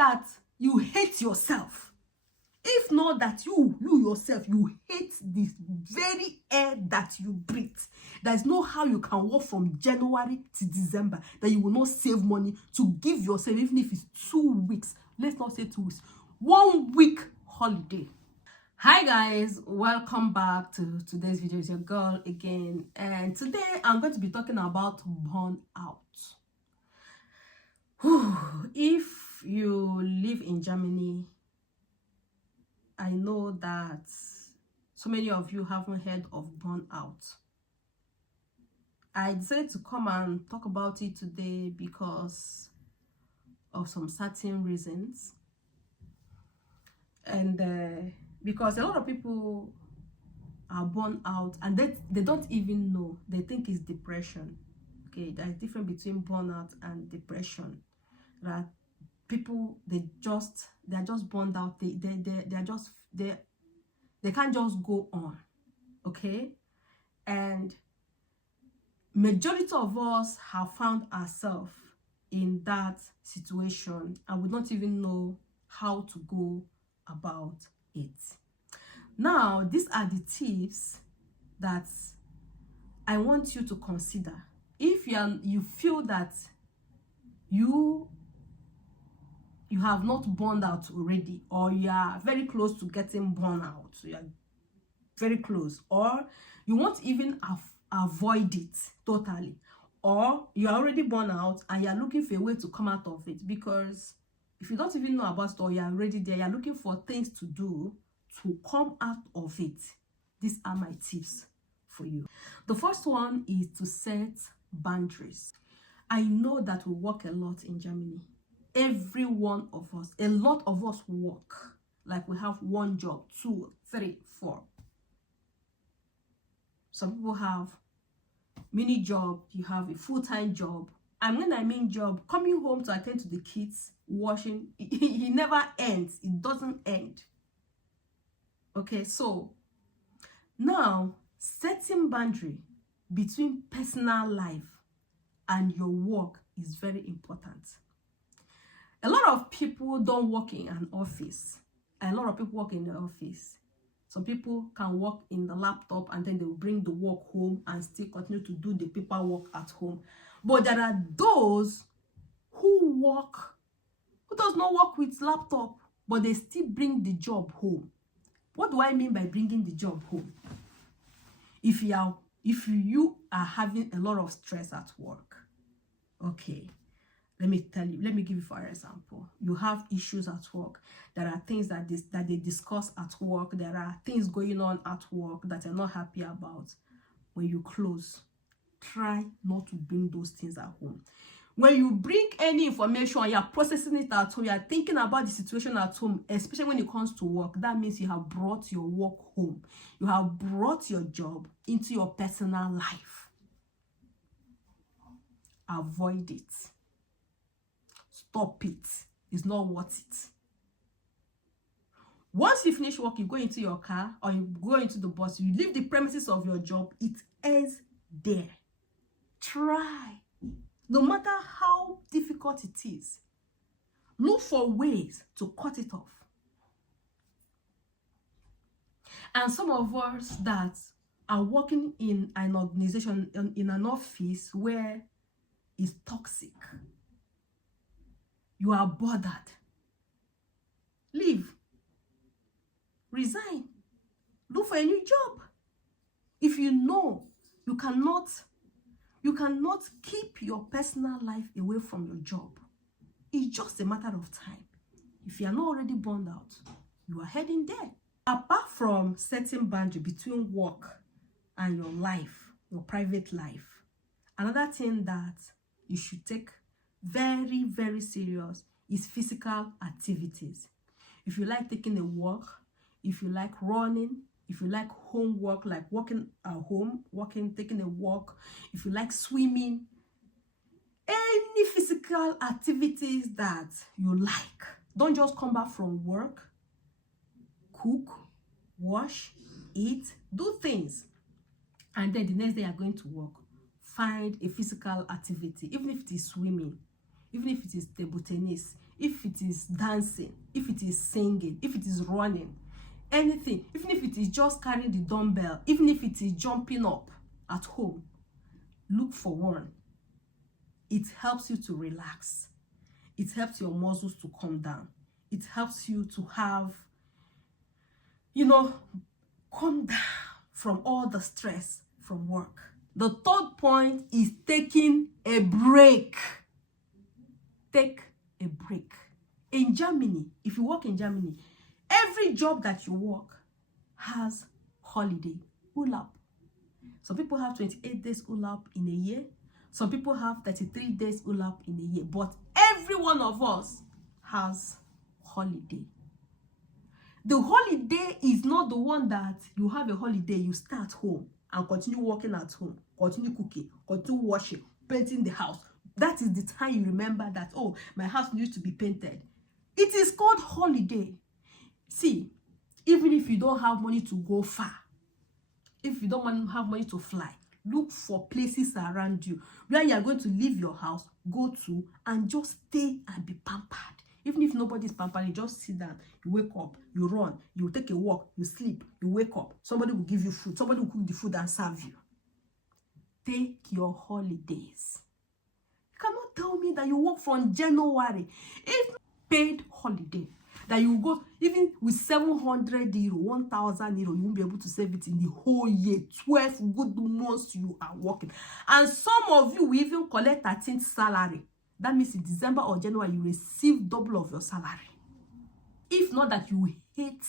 that you hate yourself, if not that you yourself, you hate the very air that you breathe, there's no how you can work from January to December that you will not save money to give yourself, even if it's 2 weeks, let's not say 2 weeks, 1 week holiday. Hi guys, welcome back to today's video. It's your girl again, and today I'm going to be talking about burnout. If you live in Germany, I know that so many of you haven't heard of burnout. I decided to come and talk about it today because of some certain reasons, and because a lot of people are burnt out and they don't even know. They think it's depression. Okay, there's a difference between burnout and depression. That people, they're just burned out. They can't just go on. Okay, and majority of us have found ourselves in that situation and we don't even know how to go about it. Now, these are the tips that I want you to consider. If you feel that you have not burned out already, or you are very close to getting burned out, so you are very close, or you won't even avoid it totally, or you are already burned out and you are looking for a way to come out of it, because if you don't even know about it or you are already there, you are looking for things to do to come out of it, these are my tips for you. The first one is to set boundaries. I know that we work a lot in Germany. Every one of us, a lot of us work like we have one job, 2, 3, 4. Some people have mini job, you have a full-time job. And when I mean job, coming home to attend to the kids, washing, it never ends. It doesn't end. Okay, so now setting boundary between personal life and your work is very important. A lot of people don't work in an office. A lot of people work in the office. Some people can work in the laptop and then they will bring the work home and still continue to do the paperwork at home. But there are those who does not work with laptop, but they still bring the job home. What do I mean by bringing the job home? If you are having a lot of stress at work, okay, let me give you for example. You have issues at work. There are things that they discuss at work. There are things going on at work that you're not happy about. When you close, try not to bring those things at home. When you bring any information, you're processing it at home, you're thinking about the situation at home, especially when it comes to work, that means you have brought your work home. You have brought your job into your personal life. Avoid it. Stop it. It's not worth it. Once you finish work, you go into your car or you go into the bus, you leave the premises of your job, it ends there. Try. No matter how difficult it is, look for ways to cut it off. And some of us that are working in an organization, in an office where it's toxic, you are bothered, leave, resign, look for a new job. If you know you cannot keep your personal life away from your job, it's just a matter of time. If you are not already burned out, you are heading there. Apart from setting boundary between work and your life, your private life, another thing that you should take very, very serious is physical activities. If you like taking a walk, if you like running, if you like homework, like working at home, taking a walk, if you like swimming, any physical activities that you like. Don't just come back from work, cook, wash, eat, do things, and then the next day you're going to work. Find a physical activity, even if it is swimming, even if it is table tennis, if it is dancing, if it is singing, if it is running, anything, even if it is just carrying the dumbbell, even if it is jumping up at home, look for one. It helps you to relax. It helps your muscles to calm down. It helps you to have, calm down from all the stress from work. The third point is taking a break. Take a break. In Germany, if you work in Germany, every job that you work has holiday, Urlaub. Some people have 28 days Urlaub in a year. Some people have 33 days Urlaub in a year. But every one of us has holiday. The holiday is not the one that you have a holiday, you stay at home and continue working at home, continue cooking, continue washing, painting the house. That is the time you remember that, oh, my house needs to be painted. It is called holiday. See, even if you don't have money to go far, if you don't have money to fly, look for places around you where you are going to leave your house, go to, and just stay and be pampered. Even if nobody is pampering, you just sit down, you wake up, you run, you take a walk, you sleep, you wake up, somebody will give you food, somebody will cook the food and serve you. Take your holidays. You cannot tell me that you work from January, if paid holiday, that you go, even with 700 euro, 1,000 euro, you won't be able to save it in the whole year. 12 good months you are working. And some of you will even collect 13th salary. That means in December or January, you receive double of your salary. If not that you hate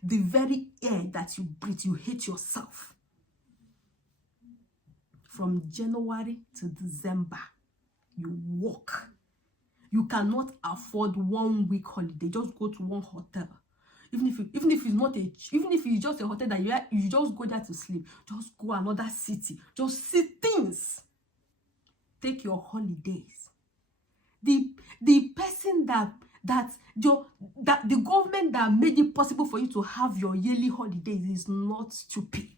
the very air that you breathe, you hate yourself. From January to December, you work. You cannot afford 1 week holiday. Just go to one hotel. Even if it's just a hotel that you just go there to sleep, just go another city. Just see things. Take your holidays. The person that the government that made it possible for you to have your yearly holidays is not stupid.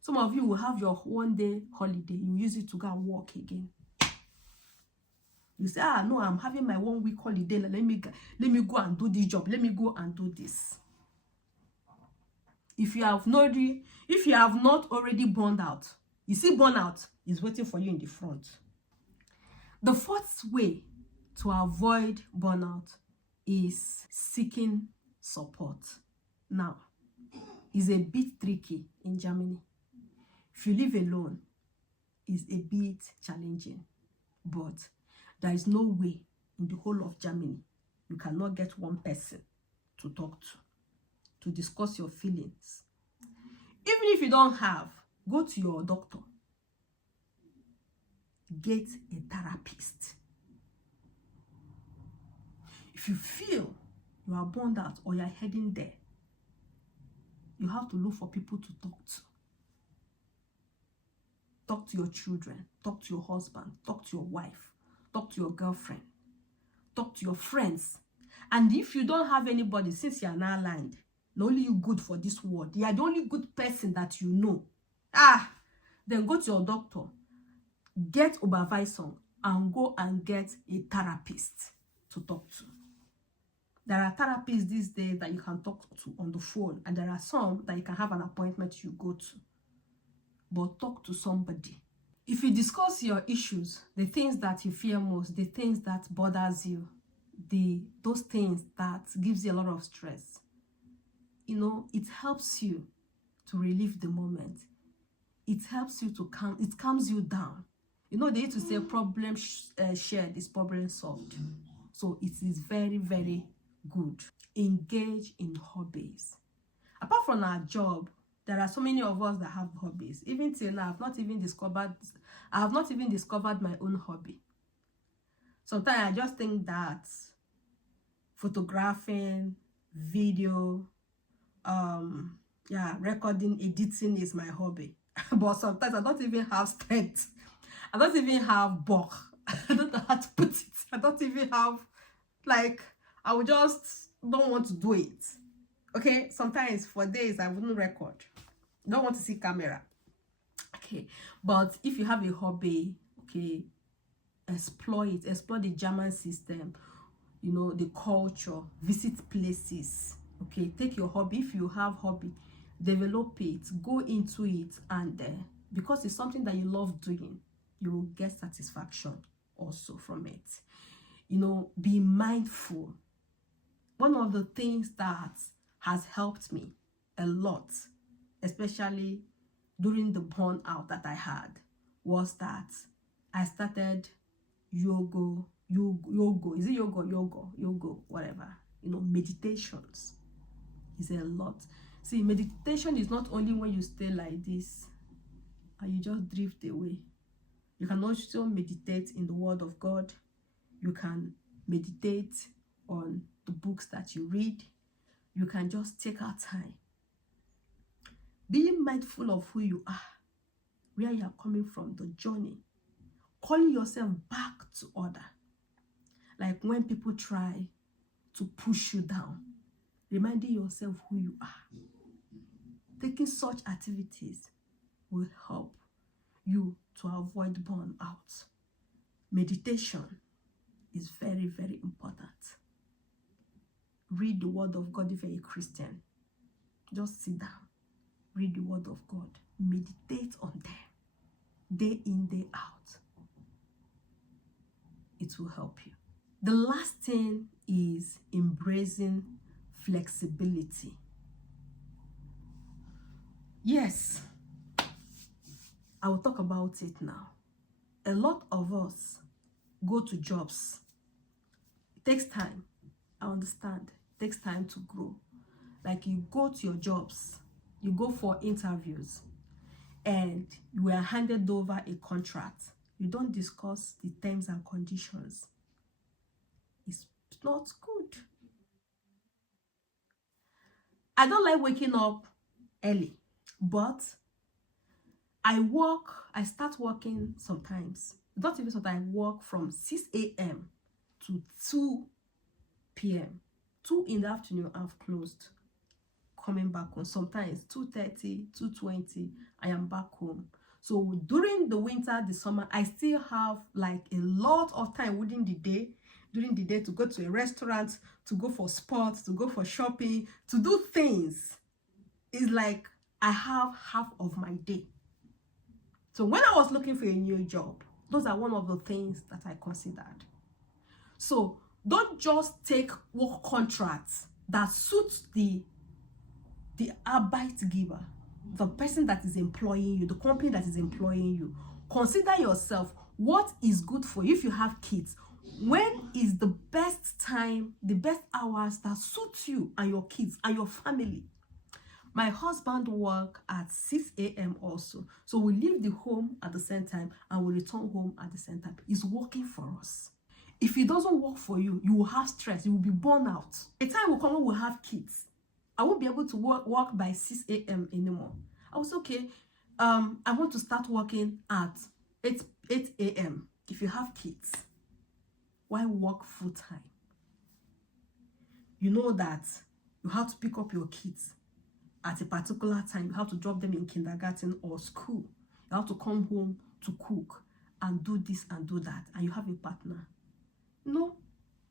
Some of you will have your 1 day holiday. You use it to go and work again. You say, no, I'm having my 1 week holiday. Let me go and do this job. Let me go and do this. If you have not already burned out, you see, burnout is waiting for you in the front. The fourth way to avoid burnout is seeking support. Now, it's a bit tricky in Germany. If you live alone, it's a bit challenging. But there is no way in the whole of Germany you cannot get one person to talk to discuss your feelings. Even if you don't have, go to your doctor. Get a therapist. If you feel you are burned out or you are heading there, you have to look for people to talk to. Talk to your children, talk to your husband, talk to your wife, talk to your girlfriend, talk to your friends. And if you don't have anybody, since you are now aligned, not only you good for this world, you are the only good person that you know, then go to your doctor, get Oberweisung, and go and get a therapist to talk to. There are therapists these days that you can talk to on the phone, and there are some that you can have an appointment you go to. But talk to somebody. If you discuss your issues, the things that you fear most, the things that bothers you, those things that gives you a lot of stress, it helps you to relieve the moment. It helps you to it calms you down. They used to say problem shared is problem solved. So it is very, very good. Engage in hobbies. Apart from our job, there are so many of us that have hobbies. Even till now, I have not even discovered my own hobby. Sometimes I just think that photographing, video, recording, editing is my hobby. But sometimes I don't even have strength. I don't even have bulk. I don't know how to put it. I don't even have, I would just don't want to do it. Okay, sometimes for days I wouldn't record. Don't want to see camera. Okay, but if you have a hobby, okay, explore it, explore the German system, you know, the culture, visit places. Okay, take your hobby. If you have hobby, develop it, go into it, and because it's something that you love doing, you will get satisfaction also from it. You know, be mindful. One of the things that has helped me a lot, especially during the burnout that I had, was that I started yoga, is it yoga, whatever, you know, meditations is a lot. See, meditation is not only when you stay like this and you just drift away. You can also meditate in the Word of God. You can meditate on the books that you read. You can just take our time. Being mindful of who you are, where you are coming from, the journey. Calling yourself back to order. Like when people try to push you down, reminding yourself who you are. Taking such activities will help you to avoid burnout. Meditation is very, very important. Read the Word of God if you're a Christian. Just sit down, read the Word of God, meditate on them, day in, day out. It will help you. The last thing is embracing flexibility. Yes, I will talk about it now. A lot of us go to jobs. It takes time. I understand. It takes time to grow. Like you go to your jobs, you go for interviews, and you are handed over a contract. You don't discuss the terms and conditions. It's not good. I don't like waking up early, but I start working sometimes. Not even sometimes, I work from 6 a.m. to 2 p.m. 2 in the afternoon, I've closed. Coming back home. Sometimes 2:30, 2:20, I am back home. So during the winter, the summer, I still have like a lot of time within the day, during the day, to go to a restaurant, to go for sports, to go for shopping, to do things. It's like I have half of my day. So when I was looking for a new job, those are one of the things that I considered. So don't just take work contracts that suits the Arbeitgeber, the person that is employing you, the company that is employing you. Consider yourself, what is good for you. If you have kids, when is the best time, the best hours that suits you and your kids and your family? My husband works at 6 a.m. also. So we leave the home at the same time and we return home at the same time. It's working for us. If it doesn't work for you, you will have stress. You will be burned out. A time will come when we'll have kids. I won't be able to work by 6 a.m. anymore. I was okay. I want to start working at 8 a.m. If you have kids, why work full time? You know that you have to pick up your kids at a particular time. You have to drop them in kindergarten or school. You have to come home to cook and do this and do that. And you have a partner. No.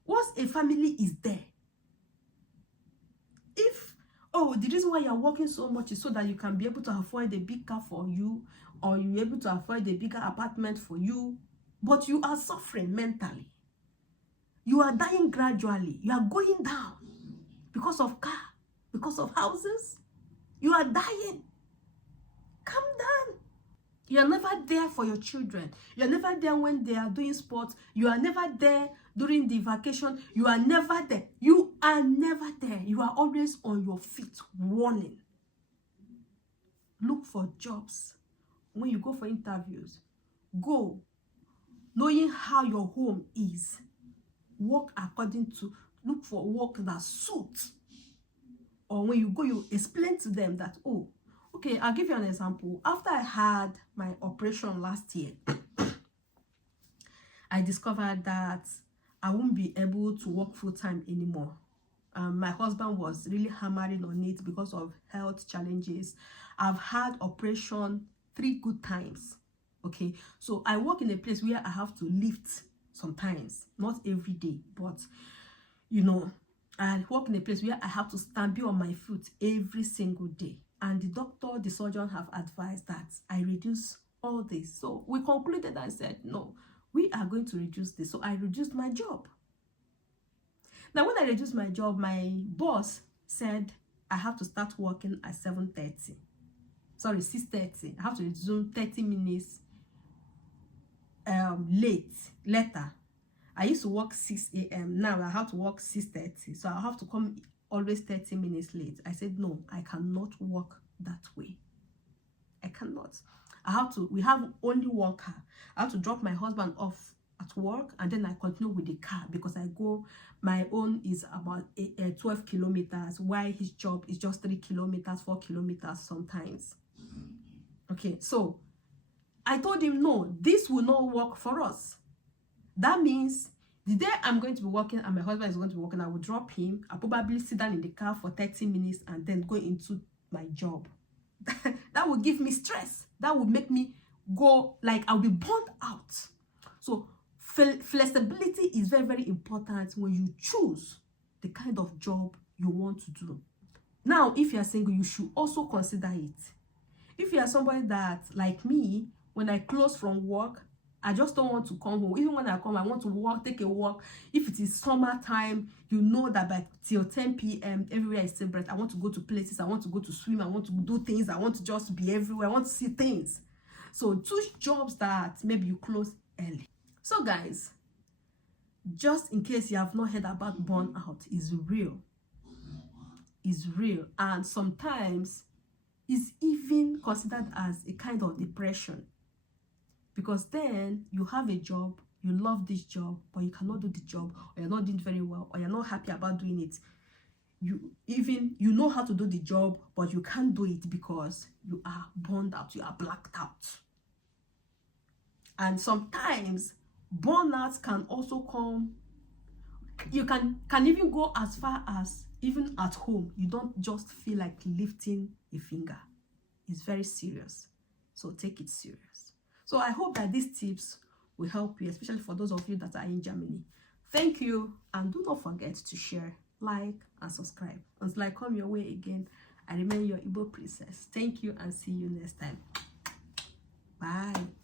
Once a family is there, the reason why you're working so much is so that you can be able to afford a big car for you, or you're able to afford a bigger apartment for you, but you are suffering mentally. You are dying gradually. You are going down because of car, because of houses. You are dying. Calm down. You are never there for your children. You are never there when they are doing sports. You are never there during the vacation. You are never there. You are never there. You are always on your feet, running. Look for jobs. When you go for interviews, go knowing how your home is. Work according to, look for work that suits. Or when you go, you explain to them that, okay, I'll give you an example. After I had my operation last year, I discovered that I won't be able to work full-time anymore. My husband was really hammering on it because of health challenges. I've had operation 3 good times. Okay, so I work in a place where I have to lift sometimes, not every day, but you know, I work in a place where I have to stand, be on my feet every single day. And the doctor, the surgeon have advised that I reduce all this. So we concluded and said, no, we are going to reduce this. So I reduced my job. Now, when I reduced my job, my boss said I have to start working at 7:30. Sorry, 6:30. I have to resume 30 minutes later. I used to work 6 a.m. Now I have to work 6:30. So I have to come always 30 minutes late. I said, no, I cannot work that way. I cannot. We have only one car. I have to drop my husband off at work, and then I continue with the car, because my own is about 12 kilometers, while his job is just 3 kilometers, 4 kilometers sometimes. Okay, so I told him, no, this will not work for us. That means the day I'm going to be working and my husband is going to be working, I will drop him. I'll probably sit down in the car for 30 minutes and then go into my job. That will give me stress. That will make me go, like, I'll be burnt out. So flexibility is very, very important when you choose the kind of job you want to do. Now, if you are single, you should also consider it. If you are somebody that, like me, when I close from work, I just don't want to come home. Even when I come, I want to walk, take a walk. If it is summertime, you know that by till 10 p.m., everywhere is still bright. I want to go to places. I want to go to swim. I want to do things. I want to just be everywhere. I want to see things. So choose jobs that maybe you close early. So guys, just in case you have not heard about burnout, is real. It's real. And sometimes it's even considered as a kind of depression. Because then you have a job, you love this job, but you cannot do the job, or you're not doing very well, or you're not happy about doing it. You know how to do the job, but you can't do it because you are burned out, you are blacked out. And sometimes burnout can also come, you can even go as far as, even at home, you don't just feel like lifting a finger. It's very serious. So take it serious. So I hope that these tips will help you, especially for those of you that are in Germany. Thank you, and do not forget to share, like, and subscribe. Until I come your way again, I remain your Igbo princess. Thank you, and see you next time. Bye.